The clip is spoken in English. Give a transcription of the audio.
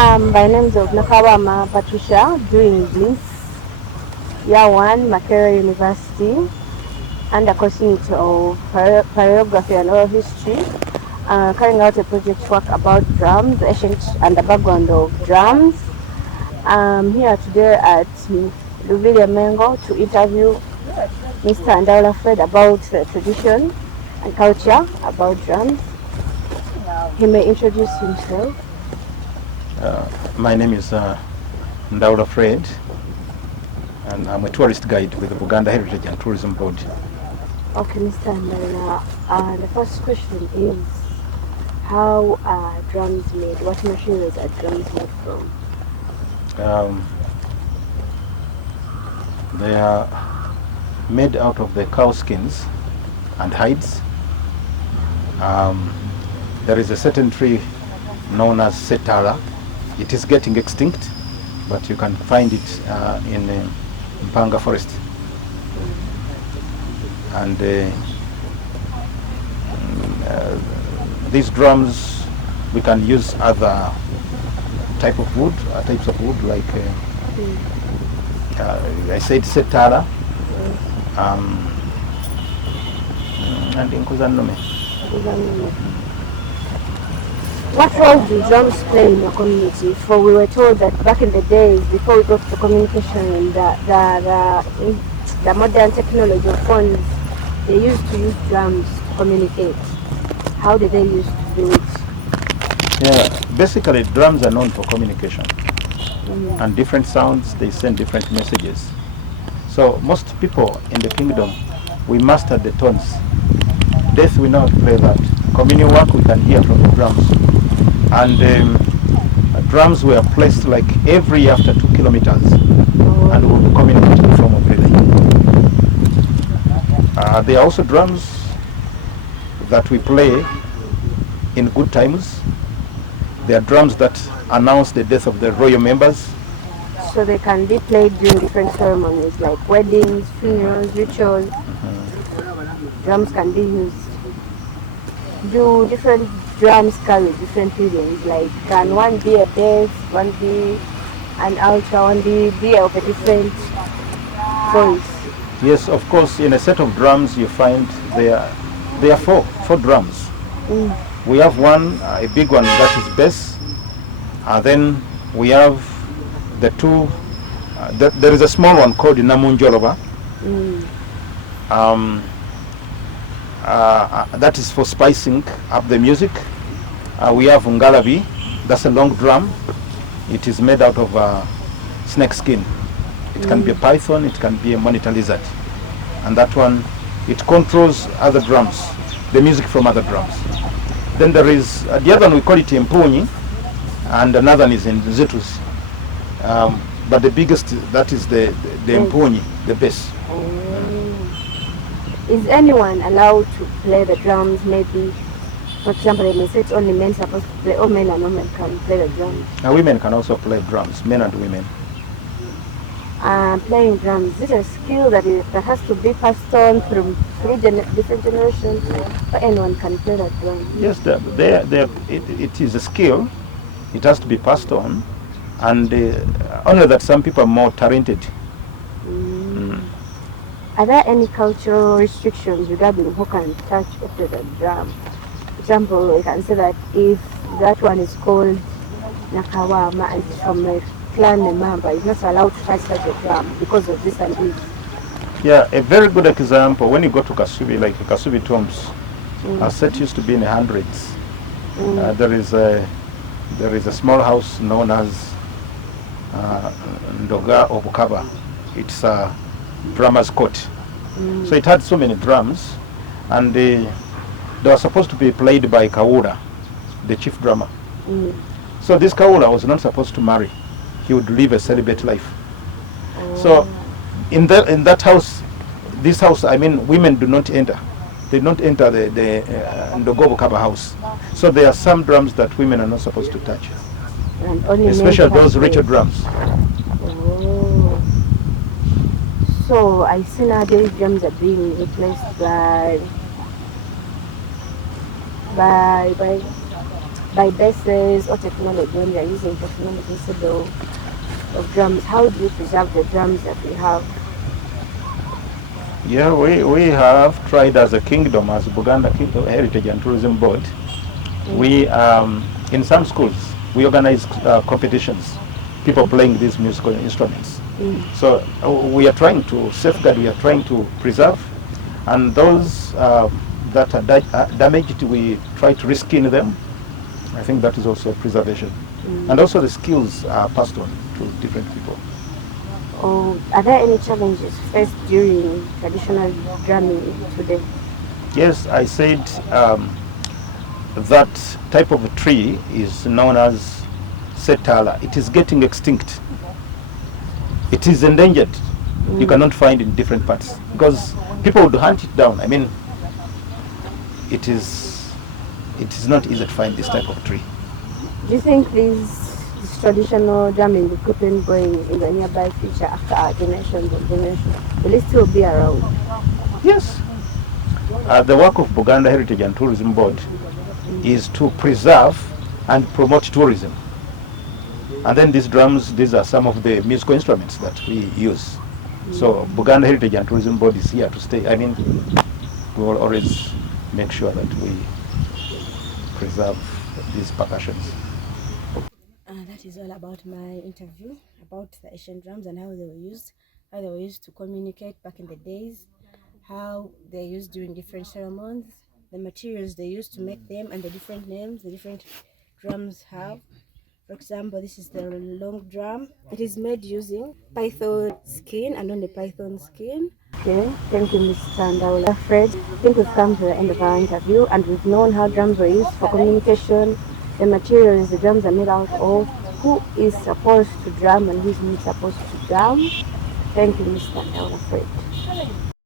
By names of Nakabwama Patricia, doing this year one, Makerere University, under course of choreography and oral history, carrying out a project work about drums, the ancient and the background of drums. I'm here today at Luvile Mengo to interview Mr. Ndaula Fred about the tradition and culture about drums. He may introduce himself. My name is Ndaula Fred, and I'm a tourist guide with the Buganda Heritage and Tourism Board. Okay, Mr. Ndaula, the first question is, how are drums made? What materials are drums made from? They are made out of the cow skins and hides. There is a certain tree known as setara. It is getting extinct, but you can find it in Mpanga forest. And these drums, we can use other types of wood like I said setara, and inkuzanome. What role do drums play in your community? For we were told that back in the days, before we got to communication and the modern technology of phones, they used to use drums to communicate. How did they used to do it? Yeah, basically drums are known for communication. And different sounds, they send different messages. So most people in the kingdom, we mastered the tones. Death we know how to play that. Communion work we can hear from the drums. And drums were placed like every after 2 kilometers, and will be communicating from a relay. There are also drums that we play in good times. There are drums that announce the death of the royal members. So they can be played during different ceremonies like weddings, funerals, rituals. Drums can be used. Do different drums carry different feelings? Like, can one be a bass, one be an alto, one be of a different voice? Yes, of course, in a set of drums you find there are four drums. We have one, a big one that is bass, and then we have the two, there is a small one called Namunjoloba. That is for spicing up the music. We have Ngalabi, that's a long drum. It is made out of snake skin. It can be a python, it can be a monitor lizard. And that one, it controls other drums, the music from other drums. Then there is, the other one we call it Impuni, and another one is in Zetus. But the biggest, that is the Impuni, the bass. Is anyone allowed to play the drums? Maybe, for example, they may say it's only men supposed to play, or men and women can play the drums. Women can also play drums, men and women. Playing drums, is it a skill that has to be passed on through different generations, or anyone can play that drum? Yes, it is a skill. It has to be passed on, and only that some people are more talented. Are there any cultural restrictions regarding who can touch or play the drum? For example, we can say that if that one is called Nakabwama and it's from a clan member, is not allowed to touch such a drum because of this and this. Yeah, a very good example, when you go to Kasubi, like Kasubi tombs, a set used to be in the hundreds. There is a small house known as Ndoga Obukaba. It's a drummer's court. So it had so many drums, and they were supposed to be played by Kaura, the chief drummer. So this Kaura was not supposed to marry. He would live a celibate life. So in that house, this house, I mean, women do not enter. They don't enter the Ndogo Obukaba house. So there are some drums that women are not supposed to touch, especially those richer drums. So I see nowadays drums are being replaced by by basses or technology, when they're using technology instead of drums? How do you preserve the drums that we have? Yeah, we have tried as a kingdom, as Buganda Heritage and Tourism Board. We, in some schools, we organize competitions, people playing these musical instruments. So we are trying to safeguard, we are trying to preserve, and those that are damaged, we try to reskin them. I think that is also preservation. And also the skills are passed on to different people. Or are there any challenges faced during traditional drumming today? Yes, I said that type of tree is known as setala. It is getting extinct. It is endangered. You cannot find in different parts because people would hunt it down. I mean, it is not easy to find this type of tree. Do you think this traditional drumming will keep on going in the nearby future after our generations and generations? Will it still be around? Yes. The work of Buganda Heritage and Tourism Board is to preserve and promote tourism. And then these drums, these are some of the musical instruments that we use. So Buganda Heritage and Tourism Board is here to stay. I mean, we will always make sure that we preserve these percussions. That is all about my interview about the ancient drums and how they were used to communicate back in the days, how they're used during different ceremonies, the materials they used to make them, and the different names the different drums have. For example, this is the long drum. It is made using python skin and only python skin. Okay, thank you, Mr. Ndaula. Fred, I think we've come to the end of our interview and we've known how drums were used for communication, the materials the drums are made out of, who is supposed to drum and who is not supposed to drum. Thank you, Mr. Ndaula Fred.